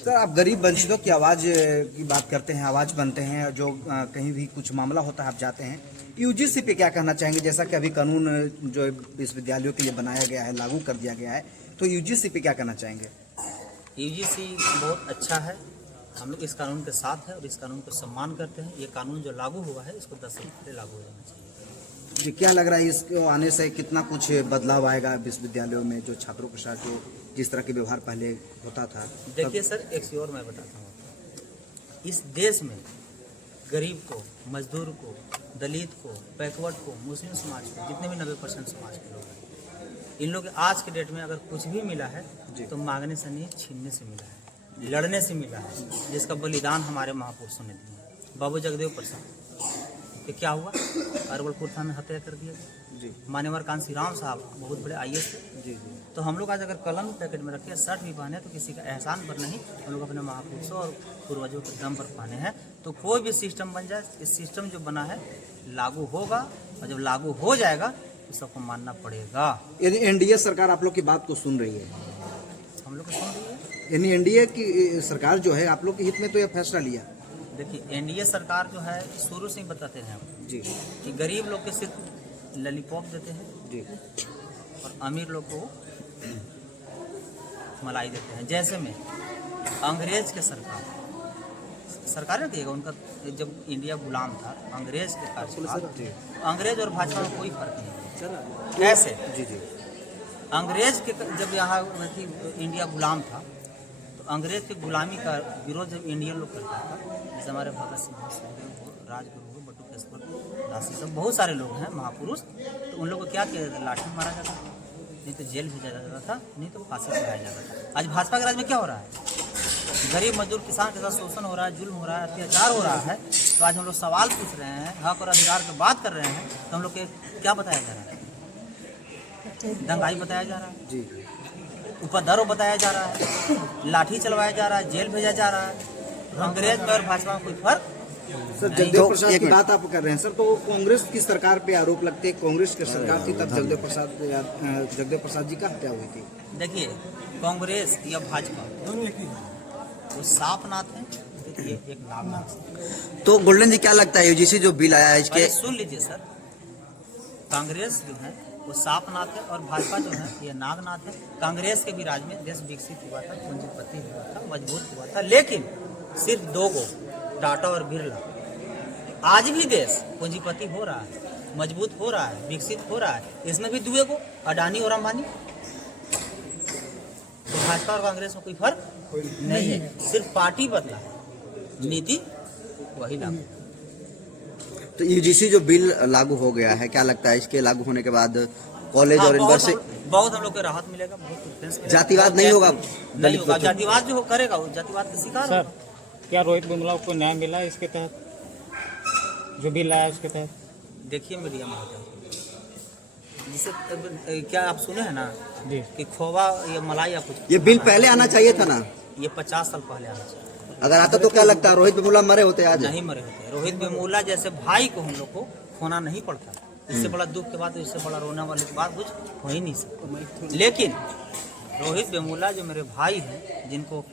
Sir, आप गरीब वंचितों की आवाज़ की बात करते हैं, आवाज़ बनते हैं, जो कहीं भी कुछ मामला होता है आप जाते हैं। यूजीसी पे क्या कहना चाहेंगे? जैसा कि अभी कानून जो विश्वविद्यालयों के लिए बनाया गया है, लागू कर दिया गया है, तो यूजीसी पे क्या कहना चाहेंगे? यूजीसी बहुत अच्छा है, हम लोग इस कानून के साथ हैं और इस कानून को सम्मान करते हैं। ये कानून जो लागू हुआ है इसको 10 साल पहले लागू हो जाना चाहिए। जी, क्या लग रहा है इसको आने से कितना कुछ बदलाव आएगा विश्वविद्यालयों में, जो छात्रों के साथ जो जिस तरह के व्यवहार पहले होता था? देखिए सर, एक चीज़ और मैं बताता हूँ, इस देश में गरीब को, मजदूर को, दलित को, बैकवर्ड को, मुस्लिम समाज को, जितने भी 90% समाज के लोग हैं, इन लोग आज के डेट में अगर कुछ भी मिला है तो मांगने से नहीं, छीनने से मिला है, लड़ने से मिला है, जिसका बलिदान हमारे महापुरुषों ने दिया। बाबू जगदेव प्रसाद ये क्या हुआ, अरवलपुर थाना में हत्या कर दिया गया। मान्यवर कांसी राम साहब बहुत बड़े IAS थे जी। तो हम लोग आज अगर कलम पैकेट में रखे, शर्ट भी पहने, तो किसी का एहसान पर नहीं, हम लोग अपने महापुरुषों और पूर्वजों के दम पर पहने हैं। तो कोई भी सिस्टम बन जाए, इस सिस्टम जो बना है लागू होगा, और जब लागू हो जाएगा तो सबको मानना पड़ेगा। यानी एनडीए सरकार आप लोग की बात को सुन रही है? हम लोग को सुन रही है। यानी एनडीए की सरकार जो है आप लोग के हित में तो यह फैसला लिया? देखिए, एनडीए सरकार जो है शुरू से ही बताते हैं हम जी कि गरीब लोग के सिर्फ लॉलीपॉप देते हैं जी, और अमीर लोग को मलाई देते हैं। जैसे में अंग्रेज के सरकार ने कहिएगा, उनका जब इंडिया गुलाम था, अंग्रेज के कार्यकाल, अंग्रेज और भाजपा में कोई फर्क नहीं। ऐसे जी जी, अंग्रेज के जब यहाँ इंडिया गुलाम था, तो अंग्रेज के गुलामी का विरोध जब इंडियन लोग करता था, जैसे हमारे भगत सिंह हो, सुखदेव हो, राजगुरु हो, बटू केशवर हो, दासी सब बहुत सारे लोग हैं महापुरुष, तो उन लोगों को क्या किया जाता था? लाठी मारा जाता था, नहीं तो जेल भेजा जाता था, नहीं तो फांसी चढ़ाया जाता था। आज भाजपा के राज में क्या हो रहा है? गरीब मजदूर किसान के साथ शोषण हो रहा है, जुल्म हो रहा है, अत्याचार हो रहा है। तो आज हम लोग सवाल पूछ रहे हैं, हक और अधिकार की बात कर रहे हैं, तो हम लोग के क्या बताया जा रहा है? दंगाई बताया जा रहा है जी, उपद्रव बताया जा रहा है, लाठी चलवाया जा रहा है, जेल भेजा जा रहा है। अंग्रेज में और भाजपा में कोई फर्क? सर, जगदेव प्रसाद की बात आप कर रहे हैं सर, तो कांग्रेस की सरकार पे आरोप लगते हैं, कांग्रेस की सरकार थी तब जगदेव प्रसाद जी का हत्या हुई थी। देखिए, कांग्रेस या भाजपा वो साफ नाथ है, ये एक नागनाथ है। तो गोल्डन जी, क्या लगता है यूजीसी जो बिल आया है इसके? सुन लीजिए सर, कांग्रेस जो है वो साफ नाथ है और भाजपा जो है ये नागनाथ है। कांग्रेस के भी राज में देश विकसित हुआ था, पूंजीपति हुआ था, मजबूत हुआ था, लेकिन सिर्फ 2 को, टाटा और बिरला। आज भी देश पूंजीपति हो रहा है, मजबूत हो रहा है, विकसित हो रहा है, इसमें भी 2 को, अडानी और अंबानी। तो भाजपा और कांग्रेस में कोई फर्क नहीं है, सिर्फ पार्टी बदला है, नीति वही लागू। तो यूजीसी जो बिल लागू हो गया है, क्या लगता है इसके लागू होने के बाद कॉलेज और यूनिवर्सिटी बहुत हम लोग को राहत मिलेगा, बहुत डिफरेंस मिलेगा। जातिवाद नहीं होगा? नहीं होगा, जातिवाद जो करेगा वो जातिवाद का शिकार होगा। सर, क्या रोहित वेमुला को न्याय मिला इसके तहत, जो बिल आया उसके तहत? देखिए मीडिया में होता है, जिसे क्या आप सुने हैं ना जी कि खोवा या मलाई या कुछ, ये बिल पहले आना चाहिए था ना? ये 50 साल पहले आना चाहिए। अगर आता तो क्या लगता है रोहित वेमुला मरे होते आज? नहीं मरे होते। रोहित वेमुला जैसे भाई को हम लोग को खोना नहीं पड़ता। इससे बड़ा दुख के बाद, इससे बड़ा रोने वाले के बाद कुछ हो ही नहीं सकता। लेकिन रोहित वेमुला जो मेरे भाई हैं, जिनको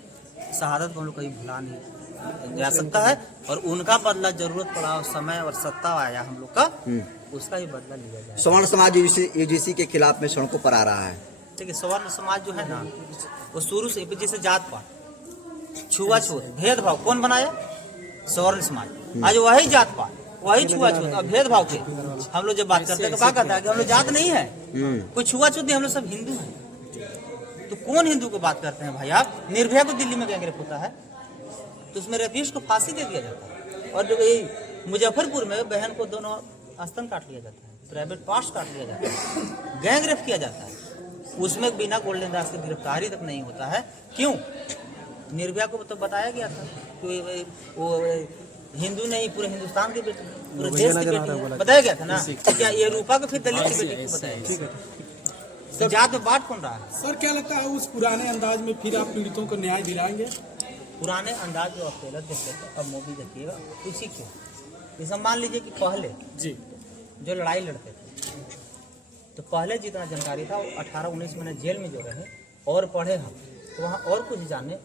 शहादत को हम लोग कहीं भुला नहीं जा सकता है, और उनका बदला जरूरत पड़ा और समय और सत्ता आया हम लोग का, उसका ही बदला लिया जाए। सवर्ण समाज यूजीसी के खिलाफ में सड़कों पर आ रहा है। देखिए, सवर्ण समाज जो है ना, वो शुरू से जैसे जात पात, छुआछूत, भेदभाव कौन बनाया? सवर्ण समाज। आज वही जात पात, वही छुआछूत और भेदभाव के हम लोग जब बात करते हैं तो क्या कहता है कि हम लोग जात नहीं है, कोई छुआछूत नहीं, हम लोग सब हिंदू हैं। तो कौन हिंदू को बात करते हैं भाई आप? निर्भया को दिल्ली में गैंगरेप होता है तो उसमें रेपिस्ट को फांसी दे दिया जाता है, और जो मुजफ्फरपुर में बहन को दोनों स्तन काट लिया जाता है, प्राइवेट पार्ट्स काट लिया जाता है, गैंगरेप किया जाता है, उसमें बिना गोल्डन दास की गिरफ्तारी तक नहीं होता है। क्यों? निर्भया को तो बताया गया था कि वो हिंदू नहीं, पूरे हिंदुस्तान की बेटी, पूरे देश की बेटी बताया गया था ना। क्या ये रूपा को फिर दलित की बेटी को बताया? जात में बांट कौन रहा है? सर, क्या लगता है उस पुराने अंदाज में फिर आप पीड़ितों को न्याय दिलाएंगे? पुराने अंदाज जो आप पहले देखते थे, अब मोदी देखिएगा उसी क्यों। जैसे मान लीजिए कि पहले जी जो लड़ाई लड़ते थे, तो पहले जितना जानकारी था वो 18-19 महीने जेल में जो रहे और पढ़े हम, तो वहाँ और कुछ जाने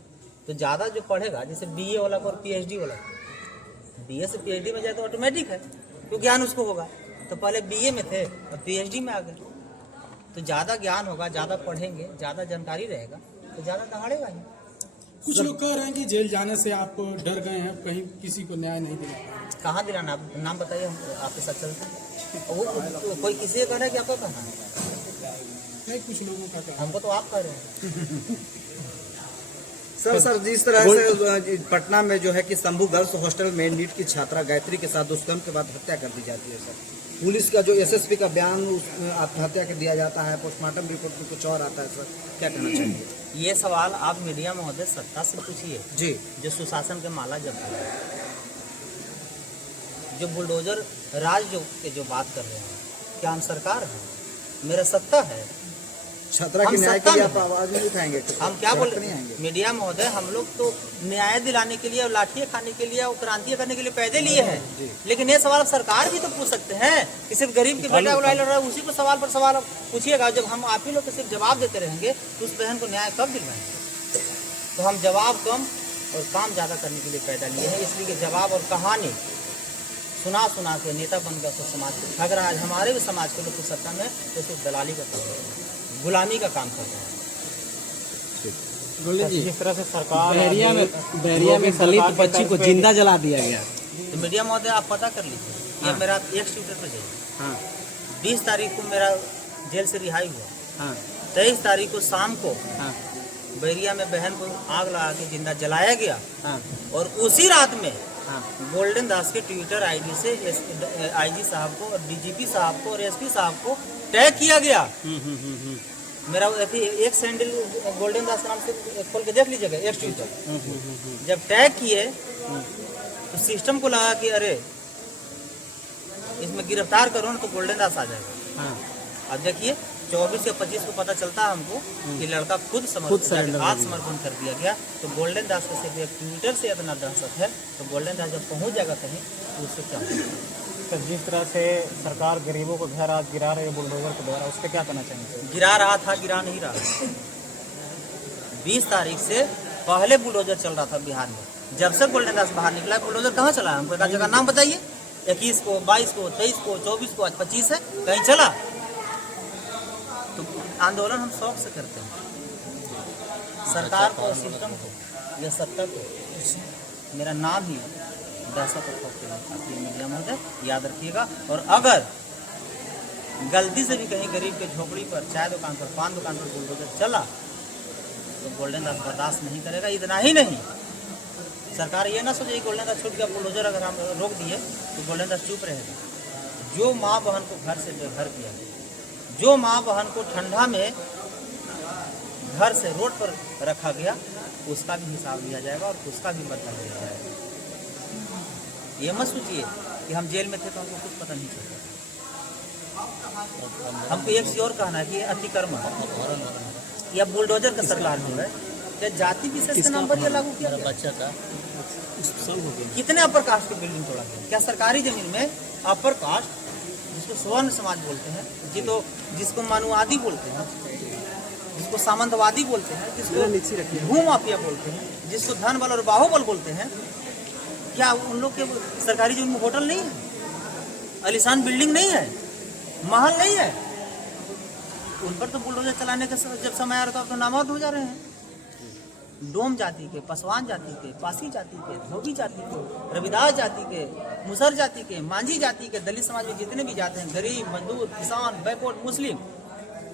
तो ज़्यादा जो पढ़ेगा, जैसे बीए वाला को और पीएचडी वाला को, बीए से पीएचडी में जाए तो ऑटोमेटिक है, क्योंकि ज्ञान उसको होगा। तो पहले बीए में थे और पीएचडी में आ गए, तो ज़्यादा ज्ञान होगा, ज़्यादा पढ़ेंगे, ज़्यादा जानकारी रहेगा तो ज़्यादा दहाड़ेगा ही। कुछ लोग कह रहे हैं कि जेल जाने से आप डर गए हैं, कहीं किसी को न्याय नहीं दिला पाए। कहाँ दिलाना, आप नाम बताइए, हम आपके साथ चलते हैं। वो कोई किसी का कहना है कि आपका कहना है, नहीं, कुछ लोगों का कहना है। हमको तो आप कह रहे हैं। सर जिस तरह से पटना में जो है कि शंभू गर्ल्स हॉस्टल में नीट की छात्रा गायत्री के साथ दुष्कर्म के बाद हत्या कर दी जाती है सर, पुलिस का जो एसएसपी का बयान आत्महत्या के दिया जाता है, पोस्टमार्टम रिपोर्ट में कुछ और आता है सर, क्या कहना चाहेंगे? ये सवाल आप मीडिया महोदय सत्ता से पूछिए जी, जो सुशासन के माला जपता है, जो बुलडोजर राज जो बात कर रहे हैं, क्या हम सरकार है? मेरा सत्ता है, छात्रा की हम न्याय सत्ता के लिए में आप आवाज नहीं उठाएंगे? हम क्या बोल नहीं रहे आएंगे? हैं मीडिया महोदय, हम लोग तो न्याय दिलाने के लिए और लाठियाँ खाने के लिए और क्रांतियाँ करने के लिए पैदे लिए हैं, लेकिन ये सवाल सरकार भी तो पूछ सकते हैं कि सिर्फ गरीब के बेटा उड़ा लड़ रहा है, उसी को सवाल पर सवाल पूछिएगा। जब हम आप ही लोग सिर्फ जवाब देते रहेंगे तो उस बहन को न्याय कब दिलवाएंगे? तो हम जवाब कम और काम ज़्यादा करने के लिए पैदा लिए हैं, इसलिए कि जवाब और कहानी सुना सुना के नेता बन गया तो समाज को, अगर आज हमारे भी समाज के लोग कुछ सत्ता में तो सिर्फ दलाली का काम कर रहे हैं, गुलामी का काम कर रहे हैं। जिस तरह से सरकार बहरिया में दलित बच्ची को जिंदा जला दिया गया। तो मीडिया महोदय आप पता कर लीजिए, ये मेरा एक ट्विटर पे जाइए। हाँ 20 तारीख को मेरा जेल से रिहाई हुआ, हाँ 23 तारीख को शाम को हाँ बैरिया में बहन को आग लगा के जिंदा जलाया गया, हाँ और उसी रात में हाँ गोल्डन दास के ट्विटर आईडी से आईजी साहब को और डीजीपी साहब को और एसपी साहब को टैग किया गया। मेरा एक सैंडल गोल्डन दास नाम से खोल के देख लीजिएगा, एक ट्विटर। जब टैग किए तो सिस्टम को लगा कि अरे इसमें गिरफ्तार करो ना तो गोल्डन दास आ जाएगा। हाँ अब देखिए 24 या 25 को पता चलता है हमको कि लड़का खुद आत्मसमर्पण कर दिया गया। तो गोल्डन दास को सिर्फ एक ट्विटर से इतना दहशत है, तो गोल्डन दास जब पहुंच जाएगा कहीं तो उससे क्या होगा? तो जिस तरह से सरकार गरीबों को घर आज गिरा रही है बुलडोजर के द्वारा, उस पर क्या कहना चाहेंगे? गिरा रहा था, गिरा नहीं रहा। 20 तारीख से पहले बुलडोजर चल रहा था बिहार में। जब से गोल्डन दास बाहर निकला बुलडोजर कहाँ चला है? हमको एक जगह नाम बताइए। 21 को, 22 को, 23 को, 24 को, आज 25 है, कहीं चला? तो आंदोलन हम शौक से करते हैं। सरकार को, सिस्टम को या सत्ता को मेरा नाम ही दहशत और खौफ के लिए मीडिया महोदय याद रखिएगा। और अगर गलती से भी कहीं गरीब के झोपड़ी पर, चाय दुकान पर, पान दुकान पर बुलडोजर चला तो गोल्डन दास बर्दाश्त नहीं करेगा। इतना ही नहीं, सरकार ये ना सोचे गोल्डन दास छूट गया, बुलडोजर अगर हम रोक दिए तो गोल्डन दास चुप रहेगा। जो माँ बहन को घर से बेघर किया, जो माँ बहन को ठंडा में घर से रोड पर रखा गया, उसका भी हिसाब लिया जाएगा और उसका भी बदला लिया जाएगा। ये मत सोचिए कि हम जेल में थे तो हमको कुछ पता नहीं चलता। हमको एक चीज और कहना है कि अतिक्रमण या बुलडोजर का सरकार जो है, क्या जाति विशेष के नाम पर यह लागू किया गया? बच्चा था कितने अपर कास्ट की बिल्डिंग तोड़ा गया? क्या सरकारी जमीन में अपर कास्ट, जिसको स्वर्ण समाज बोलते हैं, जिसको मानवादी बोलते हैं, जिसको सामंतवादी बोलते हैं, जिसको भूमाफिया बोलते हैं, जिसको धन बल और बाहुबल बोलते हैं, क्या उन लोग के सरकारी जमीन में होटल नहीं है, आलीशान बिल्डिंग नहीं है, महल नहीं है? उन पर तो बुलडोजर चलाने का जब समय आ रहा था तो नामर्द हो जा रहे हैं। डोम जाति के, पासवान जाति के, पासी जाति के, धोबी जाति के, रविदास जाति के, मुसर जाति के, मांझी जाति के, दलित समाज में जितने भी जाते हैं, गरीब, मजदूर, किसान, बैकवर्ड, मुस्लिम,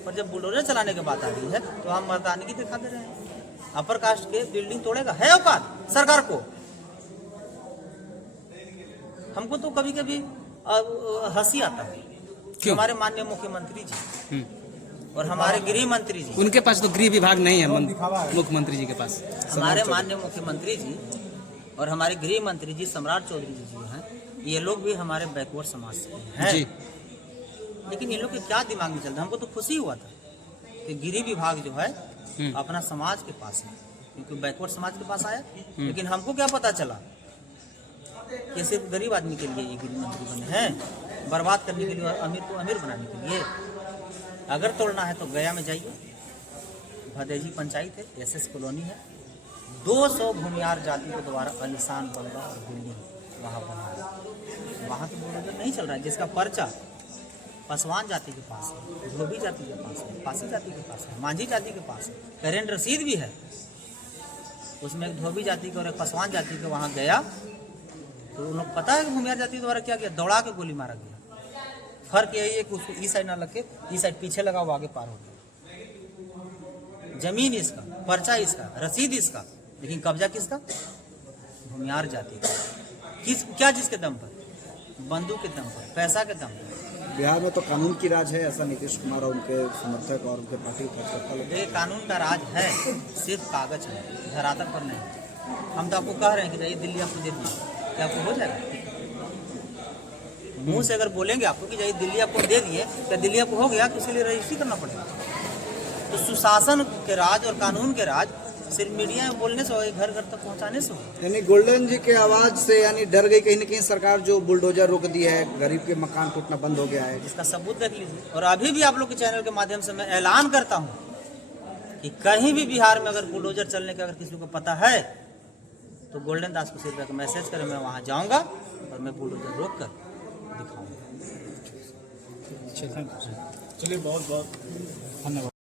पर जब बुलडोजर चलाने की बात आ रही है तो हम मर्दानगी दिखा दे रहे हैं। अपर कास्ट के बिल्डिंग तोड़ेगा, है औकात सरकार को? हमको तो कभी कभी हंसी आता है कि हमारे माननीय मुख्यमंत्री जी और हमारे गृह मंत्री जी, उनके पास तो गृह विभाग नहीं है मुख्यमंत्री जी के पास। हमारे माननीय मुख्यमंत्री जी और हमारे गृह मंत्री जी सम्राट चौधरी जी जो हैं, ये लोग भी हमारे बैकवर्ड समाज से हैं। लेकिन इन लोग के क्या दिमाग में चलता है? हमको तो खुशी हुआ था कि गृह विभाग जो है अपना समाज के पास है, क्योंकि बैकवर्ड समाज के पास आया। लेकिन हमको क्या पता चला कि सिर्फ गरीब आदमी के लिए ये गृह मंत्री बने हैं, बर्बाद करने के लिए और अमीर को अमीर बनाने के लिए। अगर तोड़ना है तो गया में जाइए, भदेजी पंचायत है, एसएस कॉलोनी है, 200 भूमियार जाति के द्वारा आलिशान बंगला और बिल्डिंग वहाँ बनाया। वहाँ तो बुलडोजर नहीं चल रहा है। जिसका पर्चा पासवान जाति के पास है, धोबी जाति के पास है, पासी जाति के पास है, मांझी जाति के पास है, करेंट रसीद भी है। उसमें एक धोबी जाति के और एक पासवान जाति के वहाँ गया तो उन लोग पता है कि भूमियार जाति द्वारा क्या किया, दौड़ा के गोली मारा गया। फर्क यही है कि उसको इस साइड ना लग के इस साइड पीछे लगा, वो आगे पार हो गया। जमीन इसका, पर्चा इसका, रसीद इसका, लेकिन कब्जा किसका? भूमियार जाति का। किस क्या जिसके दम पर? बंदूक के दम पर, पैसा के दम पर। बिहार में तो कानून की राज है, ऐसा नीतीश कुमार और उनके समर्थक और उनके पार्टी कार्यकर्ता लोग। ये कानून का राज है, सिर्फ कागज में, धरातल पर नहीं। हम तो आपको कह रहे हैं कि जाइए दिल्ली आपको दे दिए, क्या आपको हो जाएगा? मुंह से अगर बोलेंगे आपको कि जाइए दिल्ली आपको दे दिए, क्या दिल्ली आपको हो गया? किसी लिए रजिस्ट्री करना पड़ेगा? तो सुशासन के राज और कानून के राज सिर्फ मीडिया में बोलने से, घर घर तक पहुंचाने से। यानी गोल्डन जी के आवाज से यानी डर गई कहीं न कहीं सरकार, जो बुलडोजर रोक दी है, गरीब के मकान टूटना बंद हो गया है। इसका सबूत देख लीजिए। और अभी भी आप लोग के चैनल के माध्यम से मैं ऐलान करता हूं कि कहीं भी बिहार में अगर बुलडोजर चलने का अगर किसी को पता है तो गोल्डन दास को सिर्फ मैसेज करें, मैं वहां जाऊंगा और मैं बुलडोजर रोक कर दिखाऊंगा। चलिए बहुत बहुत धन्यवाद।